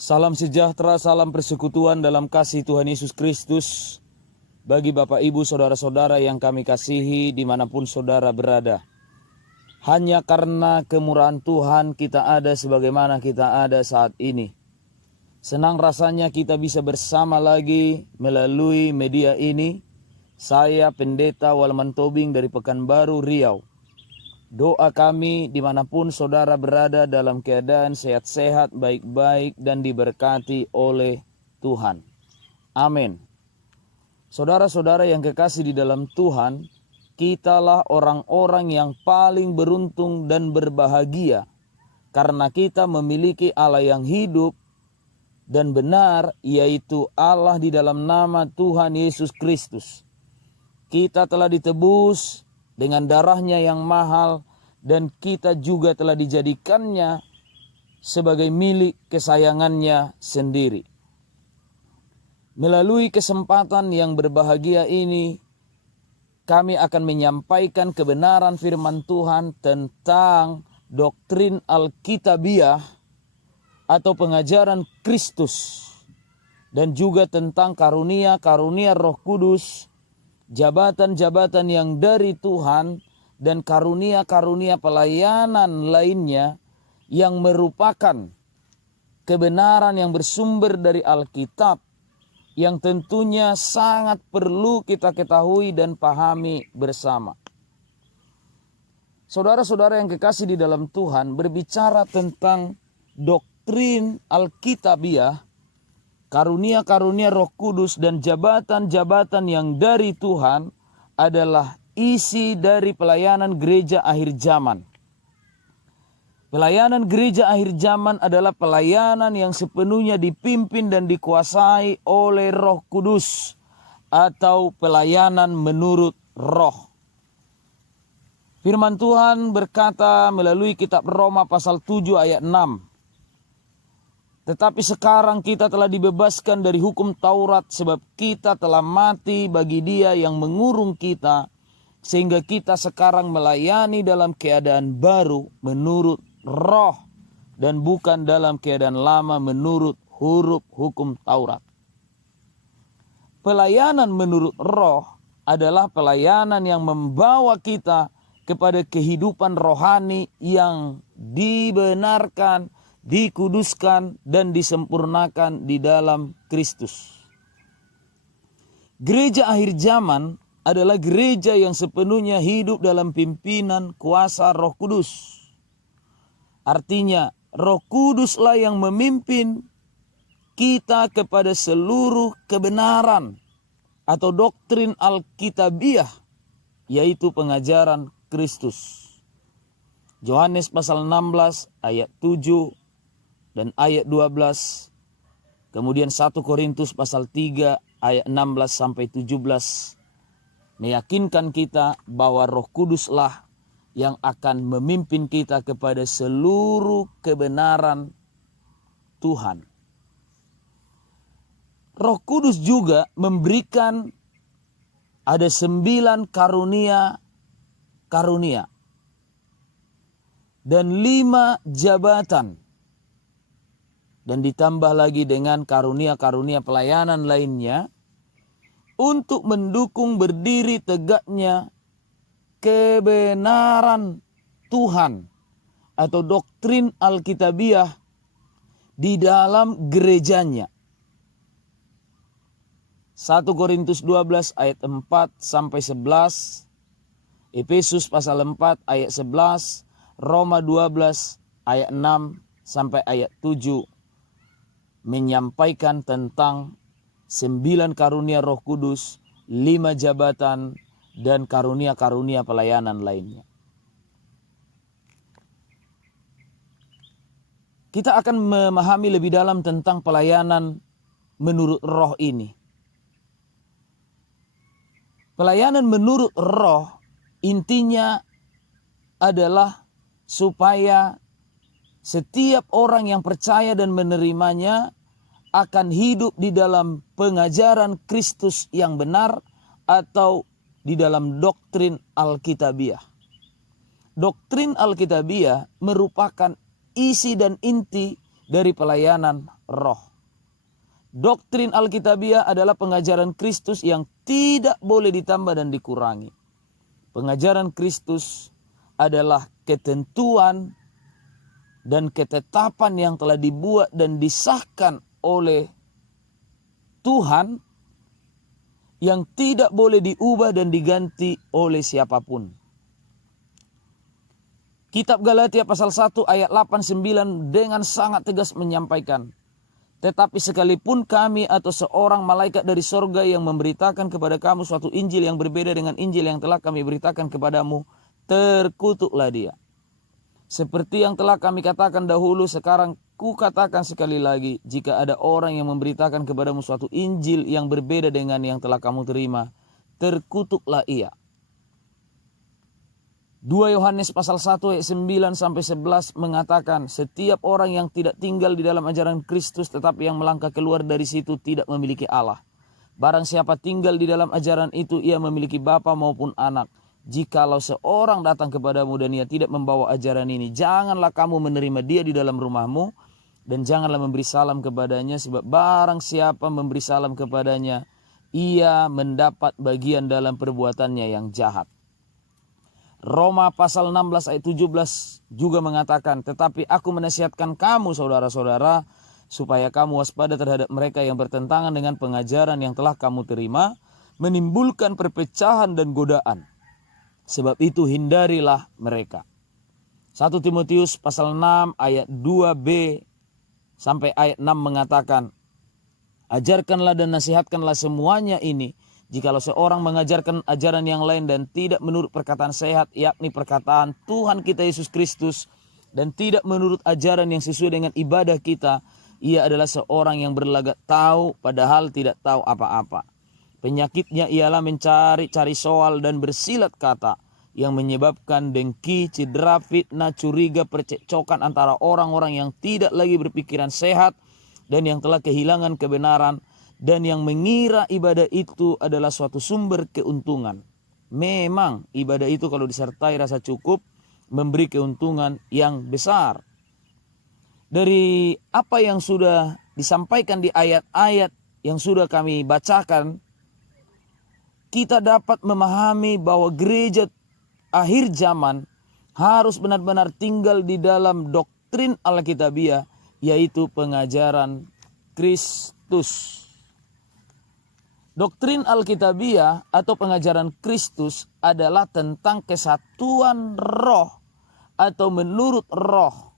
Salam sejahtera, salam persekutuan dalam kasih Tuhan Yesus Kristus bagi Bapak Ibu Saudara-saudara yang kami kasihi dimanapun saudara berada. Hanya karena kemurahan Tuhan kita ada sebagaimana kita ada saat ini. Senang rasanya kita bisa bersama lagi melalui media ini. Saya Pendeta Walman Tobing dari Pekanbaru, Riau. Doa kami dimanapun saudara berada dalam keadaan sehat-sehat, baik-baik dan diberkati oleh Tuhan. Amin. Saudara-saudara yang kekasih di dalam Tuhan, kitalah orang-orang yang paling beruntung dan berbahagia karena kita memiliki Allah yang hidup dan benar, yaitu Allah di dalam nama Tuhan Yesus Kristus. Kita telah ditebus dengan darahnya yang mahal, dan kita juga telah dijadikannya sebagai milik kesayangannya sendiri. Melalui kesempatan yang berbahagia ini, kami akan menyampaikan kebenaran firman Tuhan tentang doktrin Alkitabiah atau pengajaran Kristus, dan juga tentang karunia-karunia Roh Kudus, jabatan-jabatan yang dari Tuhan, dan karunia-karunia pelayanan lainnya yang merupakan kebenaran yang bersumber dari Alkitab, yang tentunya sangat perlu kita ketahui dan pahami bersama. Saudara-saudara yang kekasih di dalam Tuhan, berbicara tentang doktrin Alkitabiah, karunia-karunia Roh Kudus dan jabatan-jabatan yang dari Tuhan adalah isi dari pelayanan gereja akhir zaman. Pelayanan gereja akhir zaman adalah pelayanan yang sepenuhnya dipimpin dan dikuasai oleh Roh Kudus atau pelayanan menurut Roh. Firman Tuhan berkata melalui kitab Roma pasal 7 ayat 6. Tetapi sekarang kita telah dibebaskan dari hukum Taurat sebab kita telah mati bagi dia yang mengurung kita, sehingga kita sekarang melayani dalam keadaan baru menurut Roh dan bukan dalam keadaan lama menurut huruf hukum Taurat. Pelayanan menurut Roh adalah pelayanan yang membawa kita kepada kehidupan rohani yang dibenarkan, dikuduskan dan disempurnakan di dalam Kristus. Gereja akhir zaman adalah gereja yang sepenuhnya hidup dalam pimpinan kuasa Roh Kudus. Artinya, Roh Kuduslah yang memimpin kita kepada seluruh kebenaran atau doktrin Alkitabiah, yaitu pengajaran Kristus. Yohanes pasal 16 ayat 7 dan ayat 12. Kemudian 1 Korintus pasal 3 ayat 16 sampai 17 meyakinkan kita bahwa Roh Kuduslah yang akan memimpin kita kepada seluruh kebenaran Tuhan. Roh Kudus juga memberikan ada 9 karunia dan 5 jabatan, dan ditambah lagi dengan karunia-karunia pelayanan lainnya untuk mendukung berdiri tegaknya kebenaran Tuhan atau doktrin Alkitabiah di dalam gerejanya. 1 Korintus 12 ayat 4 sampai 11, Efesus pasal 4 ayat 11, Roma 12 ayat 6 sampai ayat 7 menyampaikan tentang 9 karunia Roh Kudus, 5 jabatan, dan karunia-karunia pelayanan lainnya. Kita akan memahami lebih dalam tentang pelayanan menurut Roh ini. Pelayanan menurut Roh intinya adalah supaya setiap orang yang percaya dan menerimanya akan hidup di dalam pengajaran Kristus yang benar atau di dalam doktrin Alkitabiah. Doktrin Alkitabiah merupakan isi dan inti dari pelayanan roh. Doktrin Alkitabiah adalah pengajaran Kristus yang tidak boleh ditambah dan dikurangi. Pengajaran Kristus adalah ketentuan dan ketetapan yang telah dibuat dan disahkan oleh Tuhan yang tidak boleh diubah dan diganti oleh siapapun. Kitab Galatia pasal 1 ayat 8-9 dengan sangat tegas menyampaikan, tetapi sekalipun kami atau seorang malaikat dari sorga yang memberitakan kepada kamu suatu Injil yang berbeda dengan Injil yang telah kami beritakan kepadamu, terkutuklah dia. Seperti yang telah kami katakan dahulu, sekarang ku katakan sekali lagi, jika ada orang yang memberitakan kepadamu suatu Injil yang berbeda dengan yang telah kamu terima, terkutuklah ia. 2 Yohanes pasal 1 ayat 9-11 mengatakan, setiap orang yang tidak tinggal di dalam ajaran Kristus tetapi yang melangkah keluar dari situ tidak memiliki Allah. Barang siapa tinggal di dalam ajaran itu, ia memiliki bapa maupun anak. Jikalau seorang datang kepadamu dan ia tidak membawa ajaran ini, janganlah kamu menerima dia di dalam rumahmu dan janganlah memberi salam kepadanya, sebab barang siapa memberi salam kepadanya, ia mendapat bagian dalam perbuatannya yang jahat. Roma pasal 16 ayat 17 juga mengatakan, tetapi aku menasihatkan kamu saudara-saudara, supaya kamu waspada terhadap mereka yang bertentangan dengan pengajaran yang telah kamu terima, menimbulkan perpecahan dan godaan. Sebab itu hindarilah mereka. 1 Timotius pasal 6 ayat 2b sampai ayat 6 mengatakan, ajarkanlah dan nasihatkanlah semuanya ini, jikalau seorang mengajarkan ajaran yang lain dan tidak menurut perkataan sehat, yakni perkataan Tuhan kita Yesus Kristus, dan tidak menurut ajaran yang sesuai dengan ibadah kita, ia adalah seorang yang berlagak tahu padahal tidak tahu apa-apa. Penyakitnya ialah mencari-cari soal dan bersilat kata, yang menyebabkan dengki, cedera, fitnah, curiga, percekcokan antara orang-orang yang tidak lagi berpikiran sehat dan yang telah kehilangan kebenaran, dan yang mengira ibadah itu adalah suatu sumber keuntungan. Memang ibadah itu kalau disertai rasa cukup memberi keuntungan yang besar. Dari apa yang sudah disampaikan di ayat-ayat yang sudah kami bacakan, kita dapat memahami bahwa gereja akhir zaman harus benar-benar tinggal di dalam doktrin Alkitabiah, yaitu pengajaran Kristus. Doktrin Alkitabiah atau pengajaran Kristus adalah tentang kesatuan roh atau menurut roh.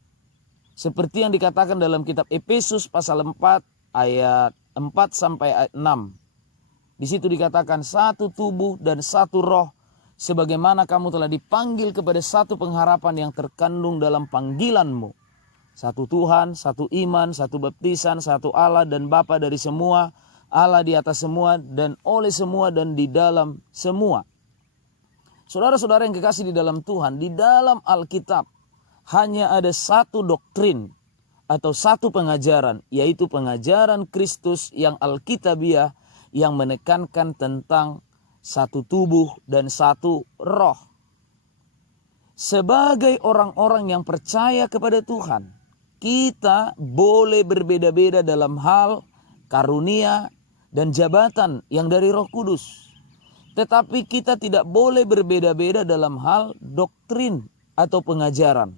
Seperti yang dikatakan dalam kitab Efesus pasal 4 ayat 4 sampai ayat 6. Di situ dikatakan satu tubuh dan satu roh, sebagaimana kamu telah dipanggil kepada satu pengharapan yang terkandung dalam panggilanmu. Satu Tuhan, satu iman, satu baptisan, satu Allah dan Bapa dari semua, Allah di atas semua dan oleh semua dan di dalam semua. Saudara-saudara yang kekasih di dalam Tuhan, di dalam Alkitab hanya ada satu doktrin atau satu pengajaran, yaitu pengajaran Kristus yang Alkitabiah, yang menekankan tentang satu tubuh dan satu roh. Sebagai orang-orang yang percaya kepada Tuhan, kita boleh berbeda-beda dalam hal karunia dan jabatan yang dari Roh Kudus. Tetapi kita tidak boleh berbeda-beda dalam hal doktrin atau pengajaran.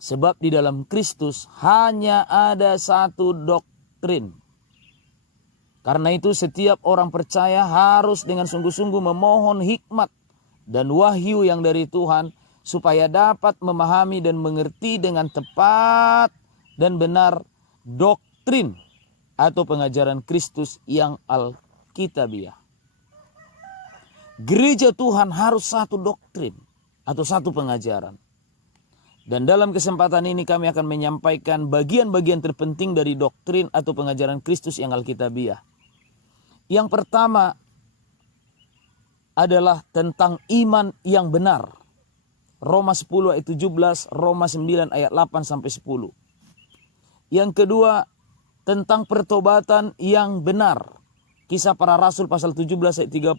Sebab di dalam Kristus hanya ada satu doktrin. Karena itu setiap orang percaya harus dengan sungguh-sungguh memohon hikmat dan wahyu yang dari Tuhan, supaya dapat memahami dan mengerti dengan tepat dan benar doktrin atau pengajaran Kristus yang Alkitabiah. Gereja Tuhan harus satu doktrin atau satu pengajaran. Dan dalam kesempatan ini kami akan menyampaikan bagian-bagian terpenting dari doktrin atau pengajaran Kristus yang Alkitabiah. Yang pertama adalah tentang iman yang benar. Roma 10 ayat 17, Roma 9 ayat 8 sampai 10. Yang kedua, tentang pertobatan yang benar. Kisah Para Rasul pasal 17 ayat 30,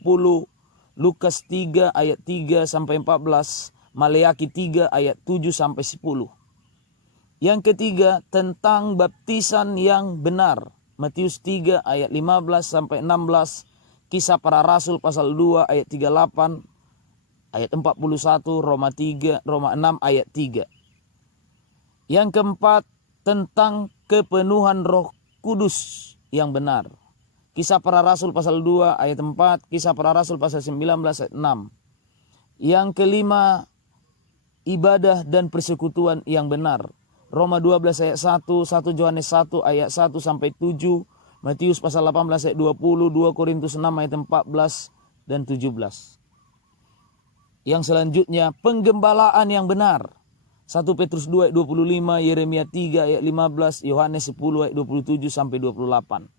Lukas 3 ayat 3 sampai 14, Maleaki 3 ayat 7 sampai 10. Yang ketiga, tentang baptisan yang benar. Matius 3 ayat 15 sampai 16, Kisah Para Rasul pasal 2 ayat 38, ayat 41, Roma 6 ayat 3. Yang keempat, tentang kepenuhan Roh Kudus yang benar. Kisah Para Rasul pasal 2 ayat 4, Kisah Para Rasul pasal 19 ayat 6. Yang kelima, ibadah dan persekutuan yang benar. Roma 12 ayat 1, 1 Yohanes 1 ayat 1 sampai 7, Matius pasal 18 ayat 20, 2 Korintus 6 ayat 14 dan 17. Yang selanjutnya, penggembalaan yang benar. 1 Petrus 2 ayat 25, Yeremia 3 ayat 15, Yohanes 10 ayat 27 sampai 28.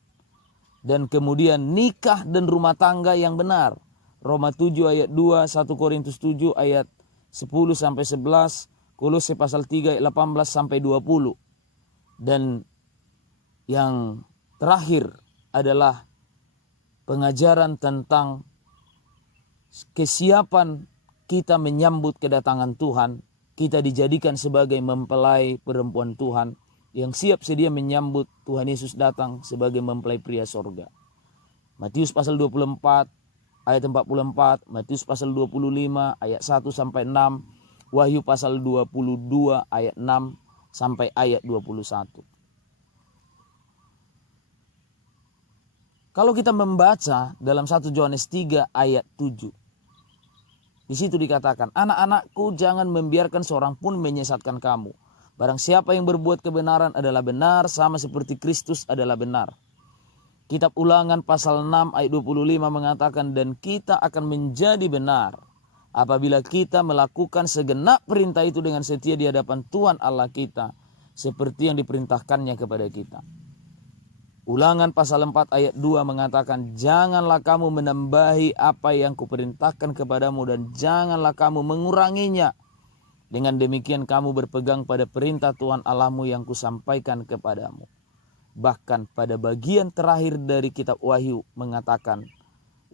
Dan kemudian nikah dan rumah tangga yang benar. Roma 7 ayat 2, 1 Korintus 7 ayat 10 sampai 11, Kolose pasal 3 ayat 18 sampai 20. Dan yang terakhir adalah pengajaran tentang kesiapan kita menyambut kedatangan Tuhan. Kita dijadikan sebagai mempelai perempuan Tuhan yang siap sedia menyambut Tuhan Yesus datang sebagai mempelai pria sorga. Matius pasal 24 ayat 44, Matius pasal 25 ayat 1 sampai 6, Wahyu pasal 22 ayat 6 sampai ayat 21. Kalau kita membaca dalam 1 Yohanes 3 ayat 7. Di situ dikatakan, anak-anakku, jangan membiarkan seorang pun menyesatkan kamu. Barang siapa yang berbuat kebenaran adalah benar, sama seperti Kristus adalah benar. Kitab Ulangan pasal 6 ayat 25 mengatakan, dan kita akan menjadi benar apabila kita melakukan segenap perintah itu dengan setia di hadapan Tuhan Allah kita, seperti yang diperintahkannya kepada kita. Ulangan pasal 4 ayat 2 mengatakan, janganlah kamu menambahi apa yang kuperintahkan kepadamu dan janganlah kamu menguranginya. Dengan demikian kamu berpegang pada perintah Tuhan Allahmu yang kusampaikan kepadamu. Bahkan pada bagian terakhir dari kitab Wahyu mengatakan,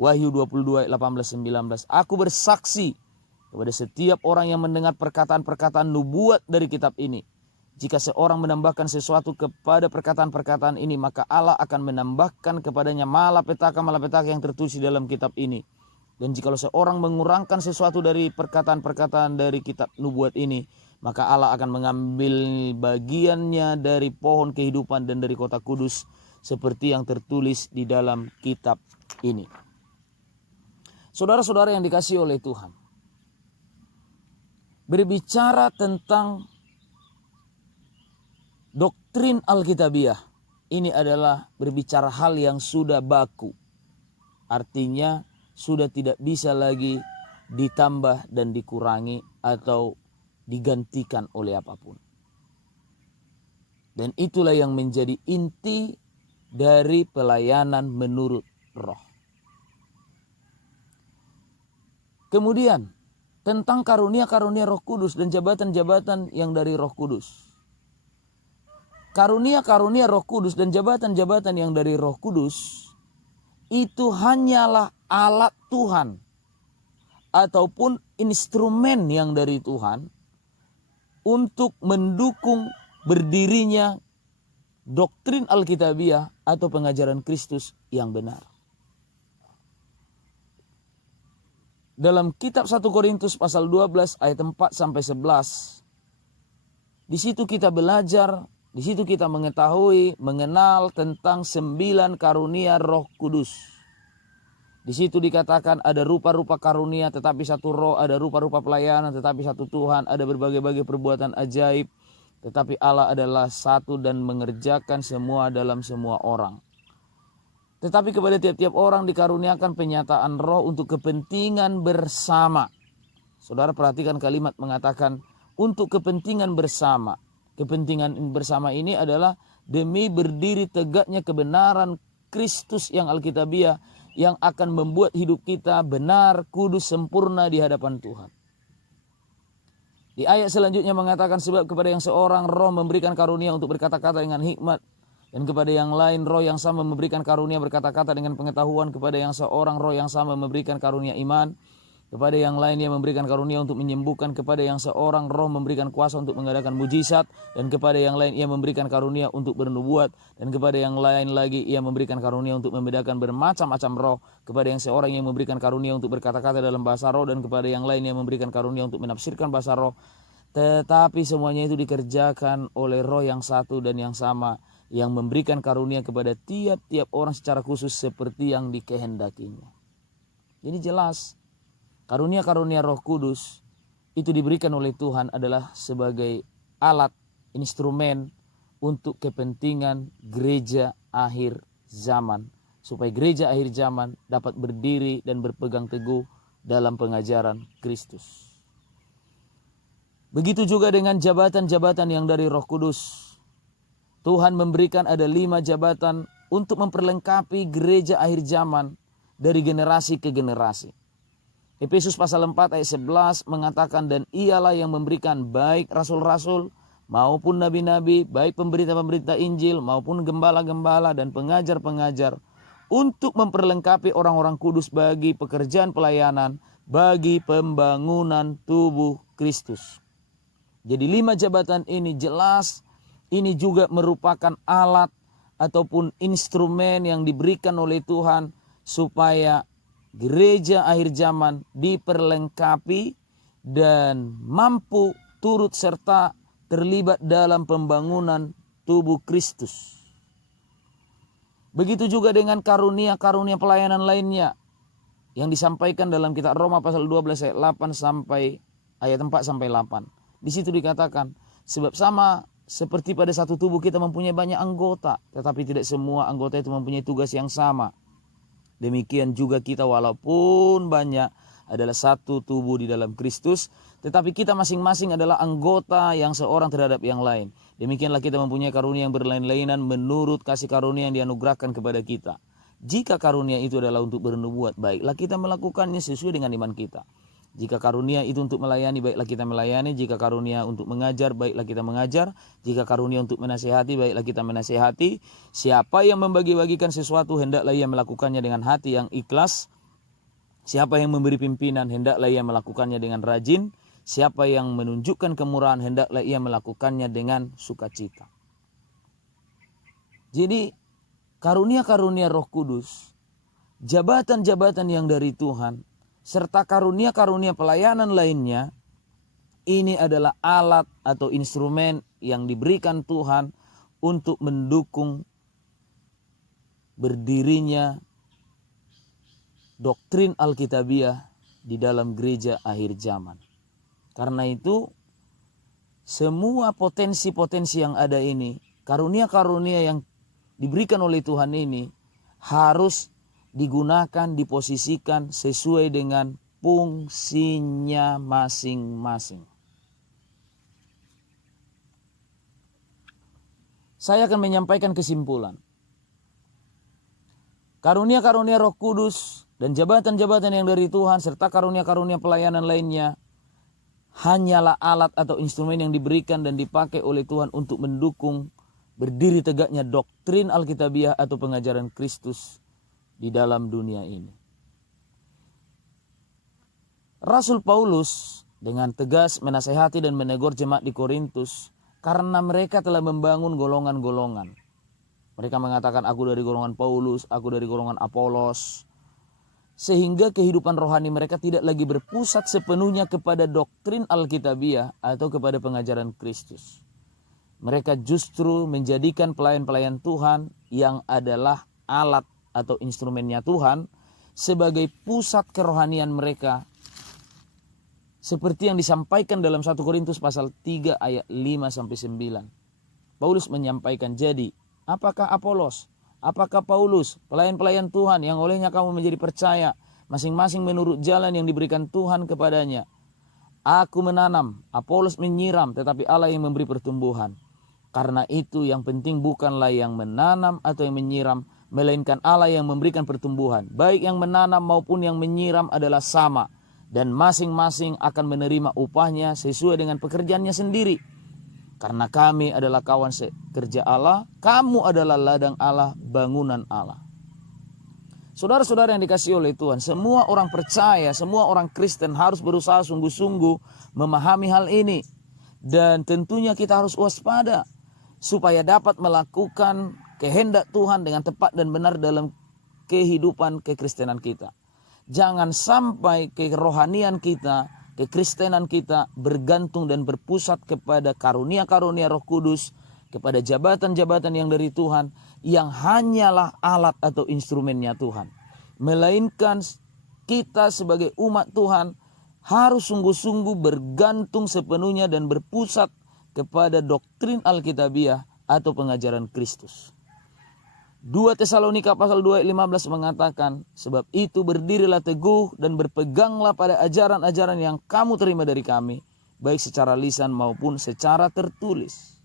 Wahyu 22 ayat 18-19, aku bersaksi kepada setiap orang yang mendengar perkataan-perkataan nubuat dari kitab ini. Jika seorang menambahkan sesuatu kepada perkataan-perkataan ini, maka Allah akan menambahkan kepadanya malapetaka yang tertulis di dalam kitab ini. Dan jika seorang mengurangkan sesuatu dari perkataan-perkataan dari kitab nubuat ini, maka Allah akan mengambil bagiannya dari pohon kehidupan dan dari kota kudus, seperti yang tertulis di dalam kitab ini. Saudara-saudara yang dikasihi oleh Tuhan, berbicara tentang doktrin Alkitabiah, ini adalah berbicara hal yang sudah baku. Artinya sudah tidak bisa lagi ditambah dan dikurangi atau digantikan oleh apapun. Dan itulah yang menjadi inti dari pelayanan menurut Roh. Kemudian tentang karunia-karunia Roh Kudus dan jabatan-jabatan yang dari Roh Kudus. Karunia-karunia Roh Kudus dan jabatan-jabatan yang dari Roh Kudus itu hanyalah alat Tuhan ataupun instrumen yang dari Tuhan untuk mendukung berdirinya doktrin Alkitabiah atau pengajaran Kristus yang benar. Dalam kitab 1 Korintus pasal 12 ayat 4 sampai 11, di situ kita belajar, di situ kita mengetahui, mengenal tentang 9 karunia Roh Kudus. Di situ dikatakan ada rupa-rupa karunia tetapi satu roh, ada rupa-rupa pelayanan tetapi satu Tuhan, ada berbagai-bagai perbuatan ajaib, tetapi Allah adalah satu dan mengerjakan semua dalam semua orang. Tetapi kepada tiap-tiap orang dikaruniakan penyataan roh untuk kepentingan bersama. Saudara perhatikan kalimat mengatakan untuk kepentingan bersama. Kepentingan bersama ini adalah demi berdiri tegaknya kebenaran Kristus yang Alkitabiah yang akan membuat hidup kita benar, kudus, sempurna di hadapan Tuhan. Di ayat selanjutnya mengatakan sebab kepada yang seorang roh memberikan karunia untuk berkata-kata dengan hikmat, dan kepada yang lain roh yang sama memberikan karunia berkata-kata dengan pengetahuan, kepada yang seorang roh yang sama memberikan karunia iman, Kepada yang lain Ia memberikan karunia untuk menyembuhkan, kepada yang seorang roh memberikan kuasa untuk mengadakan mujizat, dan kepada yang lain Ia memberikan karunia untuk bernubuat, dan kepada yang lain lagi Ia memberikan karunia untuk membedakan bermacam-macam roh, kepada yang seorang yang memberikan karunia untuk berkata-kata dalam bahasa roh, dan kepada yang lain Ia memberikan karunia untuk menafsirkan bahasa roh. Tetapi semuanya itu dikerjakan oleh Roh yang satu dan yang sama, yang memberikan karunia kepada tiap-tiap orang secara khusus seperti yang dikehendakinya. Jadi jelas, karunia-karunia Roh Kudus itu diberikan oleh Tuhan adalah sebagai alat, instrumen untuk kepentingan gereja akhir zaman. Supaya gereja akhir zaman dapat berdiri dan berpegang teguh dalam pengajaran Kristus. Begitu juga dengan jabatan-jabatan yang dari Roh Kudus. Tuhan memberikan ada 5 jabatan untuk memperlengkapi gereja akhir zaman dari generasi ke generasi. Efesus pasal 4 ayat 11 mengatakan, dan ialah yang memberikan baik rasul-rasul maupun nabi-nabi, baik pemberita-pemberita Injil maupun gembala-gembala dan pengajar-pengajar, untuk memperlengkapi orang-orang kudus bagi pekerjaan pelayanan, bagi pembangunan tubuh Kristus. Jadi 5 jabatan ini jelas ini juga merupakan alat ataupun instrumen yang diberikan oleh Tuhan supaya gereja akhir zaman diperlengkapi dan mampu turut serta terlibat dalam pembangunan tubuh Kristus. Begitu juga dengan karunia-karunia pelayanan lainnya yang disampaikan dalam kitab Roma pasal 12 ayat 8 sampai ayat 4 sampai 8. Di situ dikatakan, sebab sama seperti pada satu tubuh kita mempunyai banyak anggota, tetapi tidak semua anggota itu mempunyai tugas yang sama. Demikian juga kita walaupun banyak adalah satu tubuh di dalam Kristus, tetapi kita masing-masing adalah anggota yang seorang terhadap yang lain. Demikianlah kita mempunyai karunia yang berlain-lainan menurut kasih karunia yang dianugerahkan kepada kita. Jika karunia itu adalah untuk bernubuat, baiklah kita melakukannya sesuai dengan iman kita. Jika karunia itu untuk melayani, baiklah kita melayani. Jika karunia untuk mengajar, baiklah kita mengajar. Jika karunia untuk menasihati, baiklah kita menasihati. Siapa yang membagi-bagikan sesuatu, hendaklah ia melakukannya dengan hati yang ikhlas. Siapa yang memberi pimpinan, hendaklah ia melakukannya dengan rajin. Siapa yang menunjukkan kemurahan, hendaklah ia melakukannya dengan sukacita. Jadi, karunia-karunia Roh Kudus, jabatan-jabatan yang dari Tuhan, serta karunia-karunia pelayanan lainnya, ini adalah alat atau instrumen yang diberikan Tuhan untuk mendukung berdirinya doktrin Alkitabiah di dalam gereja akhir zaman. Karena itu, semua potensi-potensi yang ada ini, karunia-karunia yang diberikan oleh Tuhan ini harus digunakan, diposisikan sesuai dengan fungsinya masing-masing. Saya akan menyampaikan kesimpulan. Karunia-karunia Roh Kudus dan jabatan-jabatan yang dari Tuhan serta karunia-karunia pelayanan lainnya hanyalah alat atau instrumen yang diberikan dan dipakai oleh Tuhan untuk mendukung berdiri tegaknya doktrin Alkitabiah atau pengajaran Kristus di dalam dunia ini. Rasul Paulus dengan tegas menasehati dan menegur jemaat di Korintus karena mereka telah membangun golongan-golongan. Mereka mengatakan, aku dari golongan Paulus, aku dari golongan Apolos. Sehingga kehidupan rohani mereka tidak lagi berpusat sepenuhnya kepada doktrin Alkitabiah atau kepada pengajaran Kristus. Mereka justru menjadikan pelayan-pelayan Tuhan yang adalah alat atau instrumennya Tuhan sebagai pusat kerohanian mereka. Seperti yang disampaikan dalam 1 Korintus pasal 3 ayat 5-9. Paulus menyampaikan, jadi apakah Apolos, apakah Paulus, pelayan-pelayan Tuhan yang olehnya kamu menjadi percaya, masing-masing menurut jalan yang diberikan Tuhan kepadanya. Aku menanam, Apolos menyiram, tetapi Allah yang memberi pertumbuhan. Karena itu yang penting bukanlah yang menanam atau yang menyiram, melainkan Allah yang memberikan pertumbuhan. Baik yang menanam maupun yang menyiram adalah sama, dan masing-masing akan menerima upahnya sesuai dengan pekerjaannya sendiri. Karena kami adalah kawan kerja Allah, kamu adalah ladang Allah, bangunan Allah. Saudara-saudara yang dikasihi oleh Tuhan, semua orang percaya, semua orang Kristen harus berusaha sungguh-sungguh memahami hal ini. Dan tentunya kita harus waspada supaya dapat melakukan kehendak Tuhan dengan tepat dan benar dalam kehidupan kekristenan kita. Jangan sampai kerohanian kita, kekristenan kita bergantung dan berpusat kepada karunia-karunia Roh Kudus, kepada jabatan-jabatan yang dari Tuhan, yang hanyalah alat atau instrumennya Tuhan. Melainkan kita sebagai umat Tuhan harus sungguh-sungguh bergantung sepenuhnya dan berpusat kepada doktrin Alkitabiah atau pengajaran Kristus. 2 Tesalonika pasal 2 ayat 15 mengatakan, sebab itu berdirilah teguh dan berpeganglah pada ajaran-ajaran yang kamu terima dari kami, baik secara lisan maupun secara tertulis.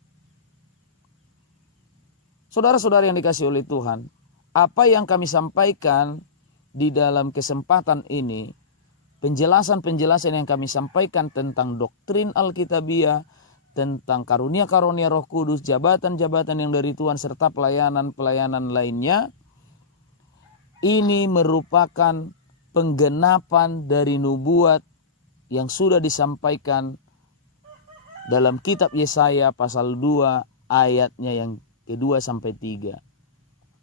Saudara-saudara yang dikasihi oleh Tuhan, apa yang kami sampaikan di dalam kesempatan ini, penjelasan-penjelasan yang kami sampaikan tentang doktrin Alkitabiah, tentang karunia-karunia Roh Kudus, jabatan-jabatan yang dari Tuhan, serta pelayanan-pelayanan lainnya, ini merupakan penggenapan dari nubuat yang sudah disampaikan dalam kitab Yesaya pasal 2 ayatnya yang kedua sampai 3.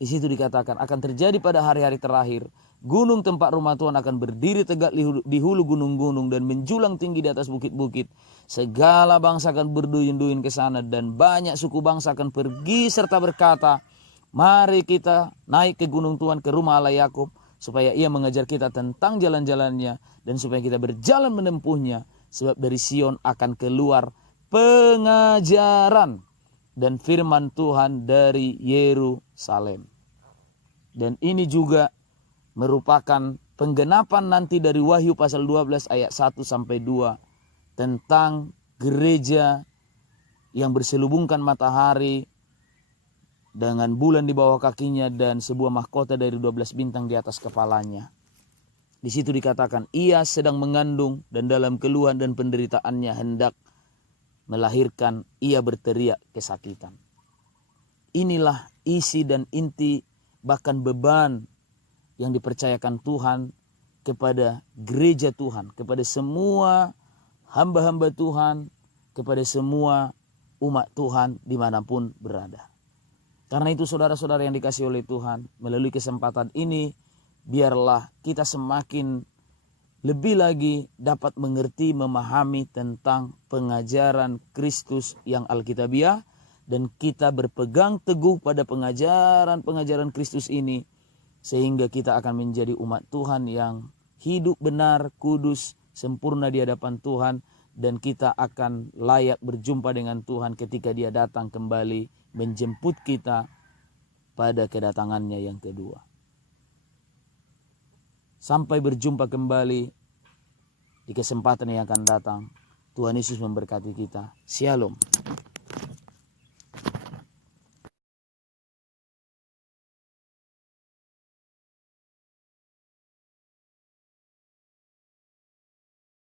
Di situ dikatakan akan terjadi pada hari-hari terakhir, gunung tempat rumah Tuhan akan berdiri tegak di hulu gunung-gunung dan menjulang tinggi di atas bukit-bukit. Segala bangsa akan berduyun-duyun ke sana dan banyak suku bangsa akan pergi serta berkata, mari kita naik ke gunung Tuhan, ke rumah Allah Yakub, supaya ia mengajar kita tentang jalan-jalannya dan supaya kita berjalan menempuhnya. Sebab dari Sion akan keluar pengajaran dan firman Tuhan dari Yerusalem. Dan ini juga merupakan penggenapan nanti dari Wahyu pasal 12 ayat 1 sampai 2 tentang gereja yang berselubungkan matahari dengan bulan di bawah kakinya dan sebuah mahkota dari 12 bintang di atas kepalanya. Di situ dikatakan ia sedang mengandung dan dalam keluhan dan penderitaannya hendak melahirkan, ia berteriak kesakitan. Inilah isi dan inti bahkan beban yang dipercayakan Tuhan kepada gereja Tuhan, kepada semua hamba-hamba Tuhan, kepada semua umat Tuhan dimanapun berada. Karena itu saudara-saudara yang dikasihi oleh Tuhan, melalui kesempatan ini biarlah kita semakin lebih lagi dapat mengerti, memahami tentang pengajaran Kristus yang Alkitabiah, dan kita berpegang teguh pada pengajaran-pengajaran Kristus ini, sehingga kita akan menjadi umat Tuhan yang hidup benar, kudus, sempurna di hadapan Tuhan, dan kita akan layak berjumpa dengan Tuhan ketika Dia datang kembali menjemput kita pada kedatangannya yang kedua. Sampai berjumpa kembali di kesempatan yang akan datang. Tuhan Yesus memberkati kita. Shalom.